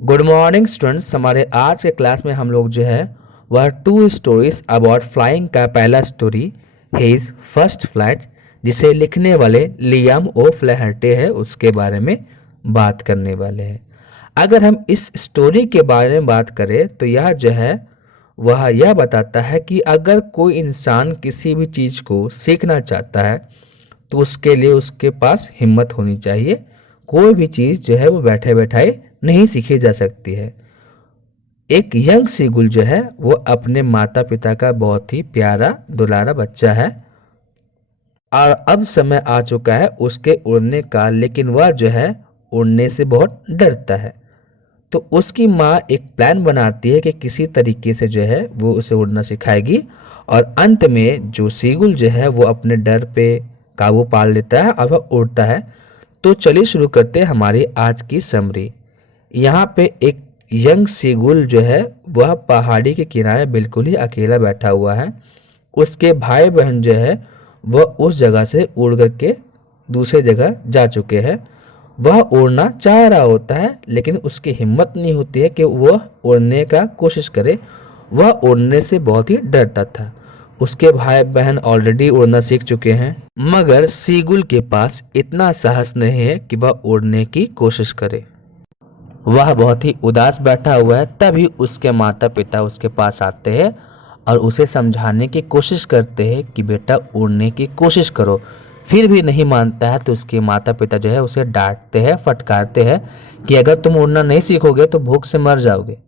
Good morning students. हमारे आज के क्लास में हम लोग जो है वह टू स्टोरीज अबाउट फ्लाइंग का पहला स्टोरी हिज फर्स्ट फ्लाइट, जिसे लिखने वाले लियाम ओ फ्लैहर्टे है, उसके बारे में बात करने वाले हैं। अगर हम इस स्टोरी के बारे में बात करें तो यह जो है वह यह बताता है कि अगर कोई इंसान किसी भी चीज़ को सीखना चाहता है तो उसके लिए उसके पास हिम्मत होनी चाहिए। कोई भी चीज़ जो है वो बैठे बैठाए नहीं सीखी जा सकती है। एक यंग सीगुल जो है वो अपने माता पिता का बहुत ही प्यारा दुलारा बच्चा है और अब समय आ चुका है उसके उड़ने का, लेकिन वह जो है उड़ने से बहुत डरता है। तो उसकी माँ एक प्लान बनाती है कि किसी तरीके से जो है वो उसे उड़ना सिखाएगी और अंत में जो सीगुल जो है वो अपने डर पे काबू पा लेता है और वह उड़ता है। तो चलिए शुरू करते हैं हमारी आज की समरी। यहाँ पे एक यंग सीगुल जो है वह पहाड़ी के किनारे बिल्कुल ही अकेला बैठा हुआ है। उसके भाई बहन जो है वह उस जगह से उड़ करके दूसरे जगह जा चुके हैं। वह उड़ना चाह रहा होता है लेकिन उसकी हिम्मत नहीं होती है कि वह उड़ने का कोशिश करे। वह उड़ने से बहुत ही डरता था। उसके भाई बहन ऑलरेडी उड़ना सीख चुके हैं, मगर सीगुल के पास इतना साहस नहीं है कि वह उड़ने की कोशिश करे। वह बहुत ही उदास बैठा हुआ है। तभी उसके माता पिता उसके पास आते हैं और उसे समझाने की कोशिश करते हैं कि बेटा उड़ने की कोशिश करो। फिर भी नहीं मानता है तो उसके माता पिता जो है उसे डांटते हैं, फटकारते हैं कि अगर तुम उड़ना नहीं सीखोगे तो भूख से मर जाओगे।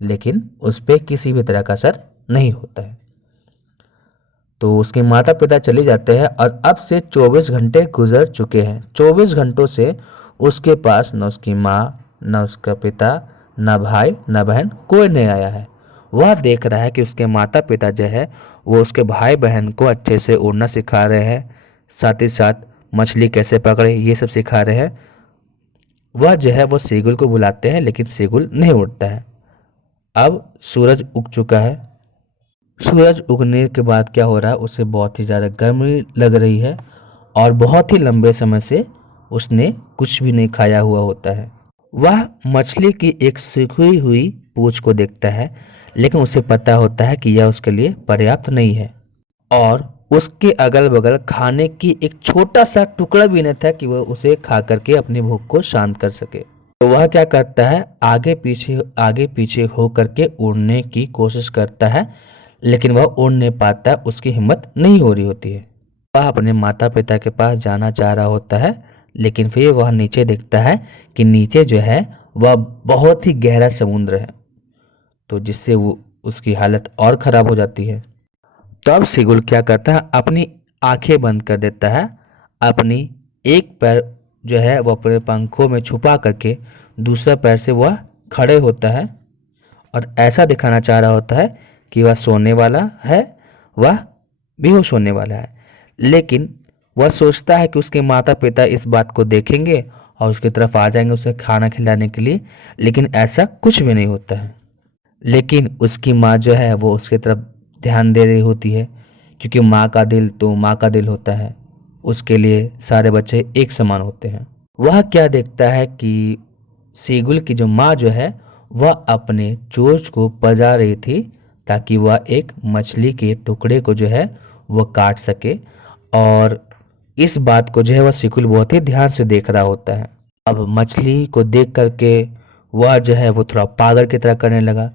लेकिन उस पर किसी भी तरह का असर नहीं होता है। तो उसके माता पिता चले जाते हैं और अब से 24 घंटे गुजर चुके हैं। 24 घंटों से उसके पास न उसकी माँ, न उसका पिता, न भाई, न बहन, कोई नहीं आया है। वह देख रहा है कि उसके माता पिता जो है वो उसके भाई बहन को अच्छे से उड़ना सिखा रहे हैं, साथ ही साथ मछली कैसे पकड़े ये सब सिखा रहे हैं। वह जो है वो सीगुल को बुलाते हैं लेकिन सीगुल नहीं उड़ता है। अब सूरज उग चुका है। सूरज उगने के बाद क्या हो रहा है, उसे बहुत ही ज़्यादा गर्मी लग रही है और बहुत ही लंबे समय से उसने कुछ भी नहीं खाया हुआ होता है। वह मछली की एक सूखी हुई पूंछ को देखता है, लेकिन उसे पता होता है कि यह उसके लिए पर्याप्त नहीं है और उसके अगल बगल खाने की एक छोटा सा टुकड़ा भी नहीं था कि वह उसे खा करके अपनी भूख को शांत कर सके। तो वह क्या करता है, आगे पीछे हो करके उड़ने की कोशिश करता है, लेकिन वह उड़ नहीं पाता, उसकी हिम्मत नहीं हो रही होती है। वह अपने माता पिता के पास जाना चाह रहा होता है, लेकिन फिर वह नीचे देखता है कि नीचे जो है वह बहुत ही गहरा समुद्र है, तो जिससे वो उसकी हालत और ख़राब हो जाती है। तब सिगुल क्या करता है, अपनी आंखें बंद कर देता है। अपनी एक पैर जो है वह अपने पंखों में छुपा करके दूसरा पैर से वह खड़े होता है और ऐसा दिखाना चाह रहा होता है कि वह सोने वाला है, वह बेहोश होने वाला है। लेकिन वह सोचता है कि उसके माता पिता इस बात को देखेंगे और उसकी तरफ आ जाएंगे उसे खाना खिलाने के लिए, लेकिन ऐसा कुछ भी नहीं होता है। लेकिन उसकी माँ जो है वो उसकी तरफ ध्यान दे रही होती है, क्योंकि माँ का दिल तो माँ का दिल होता है। उसके लिए सारे बच्चे एक समान होते हैं। वह क्या देखता है कि सीगुल की जो माँ जो है वह अपने चोंच को पजा रही थी ताकि वह एक मछली के टुकड़े को जो है वह काट सके, और इस बात को जो है वह सीगुल बहुत ही ध्यान से देख रहा होता है। अब मछली को देख करके वह जो है वो थोड़ा पागल की तरह करने लगा,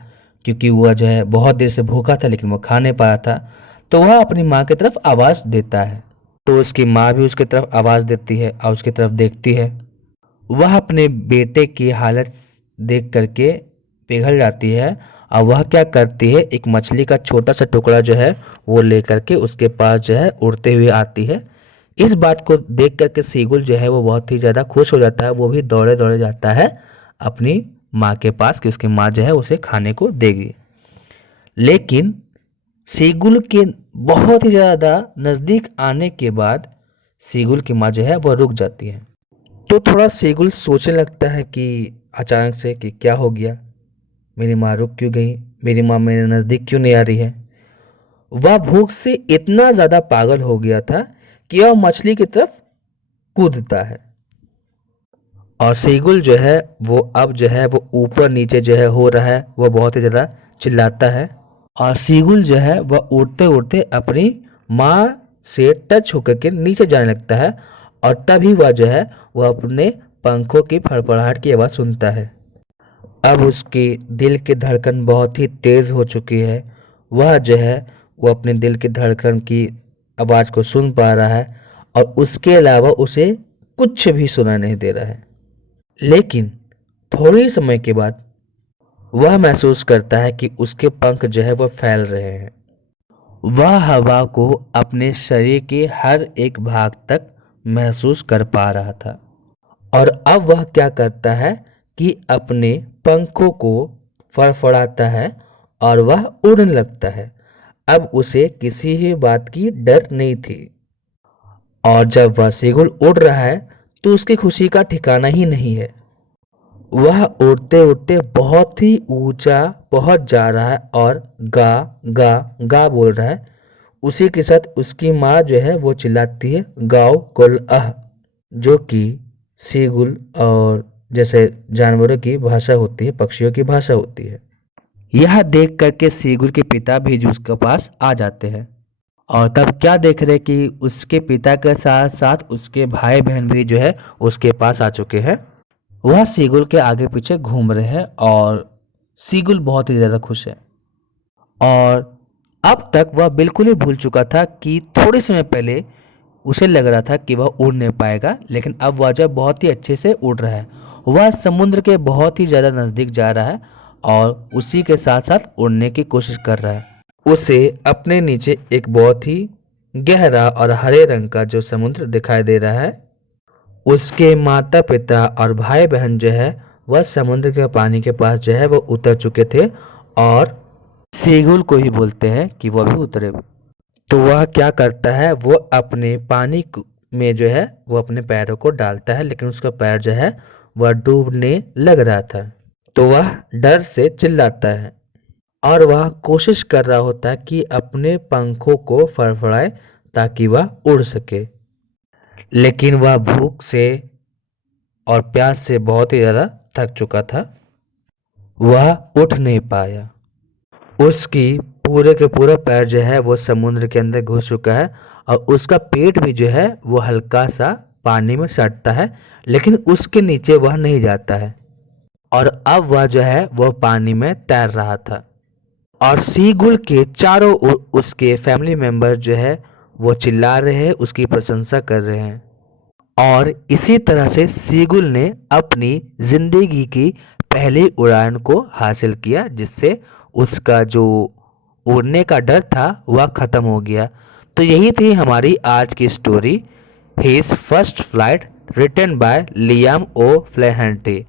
क्योंकि वह जो है बहुत देर से भूखा था लेकिन वह खा नहीं पाया था। तो वह अपनी माँ की तरफ आवाज़ देता है, तो उसकी माँ भी उसकी तरफ आवाज़ देती है और उसकी तरफ देखती है। वह अपने बेटे की हालत देख करके पिघल जाती है और वह क्या करती है, एक मछली का छोटा सा टुकड़ा जो है वो लेकर के उसके पास जो है उड़ते हुए आती है। इस बात को देख करके सीगुल जो है वो बहुत ही ज़्यादा खुश हो जाता है। वो भी दौड़े दौड़े जाता है अपनी माँ के पास कि उसकी माँ जो है उसे खाने को देगी। लेकिन सीगुल के बहुत ही ज़्यादा नज़दीक आने के बाद सीगुल की माँ जो है वह रुक जाती है। तो थोड़ा सीगुल सोचने लगता है कि अचानक से कि क्या हो गया, मेरी माँ रुक क्यों गई, मेरी माँ मेरे नज़दीक क्यों नहीं आ रही है। वह भूख से इतना ज़्यादा पागल हो गया था कि वह मछली की तरफ कूदता है और सीगुल जो है वो अब जो है वो ऊपर नीचे जो है हो रहा है, वो बहुत ही ज़्यादा चिल्लाता है। और सीगुल जो है वह उड़ते उड़ते अपनी माँ से टच होकर के नीचे जाने लगता है। और तभी वह जो है वह अपने पंखों की फड़फड़ाहट की आवाज़ सुनता है। अब उसकी दिल की धड़कन बहुत ही तेज़ हो चुकी है। वह जो है वो अपने दिल की धड़कन की आवाज़ को सुन पा रहा है और उसके अलावा उसे कुछ भी सुना नहीं दे रहा है। लेकिन थोड़े समय के बाद वह महसूस करता है कि उसके पंख जो है वह फैल रहे हैं। वह हवा को अपने शरीर के हर एक भाग तक महसूस कर पा रहा था। और अब वह क्या करता है कि अपने पंखों को फड़फड़ाता है और वह उड़ने लगता है। अब उसे किसी भी बात की डर नहीं थी। और जब वह सीगुल उड़ रहा है तो उसकी खुशी का ठिकाना ही नहीं है। वह उड़ते उड़ते बहुत ही ऊंचा पहुंच जा रहा है और गा गा गा बोल रहा है। उसी के साथ उसकी माँ जो है वो चिल्लाती है गाओ कुल अह, जो कि सीगुल और जैसे जानवरों की भाषा होती है, पक्षियों की भाषा होती है। यह देख करके सीगुल के पिता भी उसके पास आ जाते हैं। और तब क्या देख रहे कि उसके पिता के साथ साथ उसके भाई बहन भी जो है उसके पास आ चुके हैं। वह सीगुल के आगे पीछे घूम रहे हैं और सीगुल बहुत ही ज़्यादा खुश है। और अब तक वह बिल्कुल ही भूल चुका था कि थोड़े समय पहले उसे लग रहा था कि वह उड़ नहीं पाएगा, लेकिन अब वह जो बहुत ही अच्छे से उड़ रहा है। वह समुद्र के बहुत ही ज़्यादा नज़दीक जा रहा है और उसी के साथ साथ उड़ने की कोशिश कर रहा है। उसे अपने नीचे एक बहुत ही गहरा और हरे रंग का जो समुद्र दिखाई दे रहा है। उसके माता पिता और भाई बहन जो है वह समुद्र के पानी के पास जो है वो उतर चुके थे और सीगुल को ही बोलते हैं कि वह भी उतरे। तो वह क्या करता है, वो अपने पानी में जो है वो अपने पैरों को डालता है, लेकिन उसका पैर जो है वह डूबने लग रहा था। तो वह डर से चिल्लाता है और वह कोशिश कर रहा होता है कि अपने पंखों को फड़फड़ाए ताकि वह उड़ सके। लेकिन वह भूख से और प्यास से बहुत ही ज़्यादा थक चुका था। वह उठ नहीं पाया। उसकी पूरे के पूरा पैर जो है वो समुद्र के अंदर घुस चुका है और उसका पेट भी जो है वो हल्का सा पानी में सटता है, लेकिन उसके नीचे वह नहीं जाता है। और अब वह जो है वह पानी में तैर रहा था। और सीगुल के चारों ओर उसके फैमिली मेंबर जो है वो चिल्ला रहे हैं, उसकी प्रशंसा कर रहे हैं। और इसी तरह से सीगुल ने अपनी जिंदगी की पहली उड़ान को हासिल किया, जिससे उसका जो उड़ने का डर था वह ख़त्म हो गया। तो यही थी हमारी आज की story, his first flight, written by Liam O'Flaherty.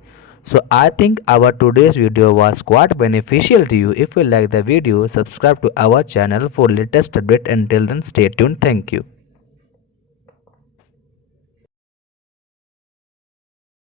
So I think our today's video was quite beneficial to you. If you like the video, subscribe to our channel for latest update. Until then, stay tuned. Thank you.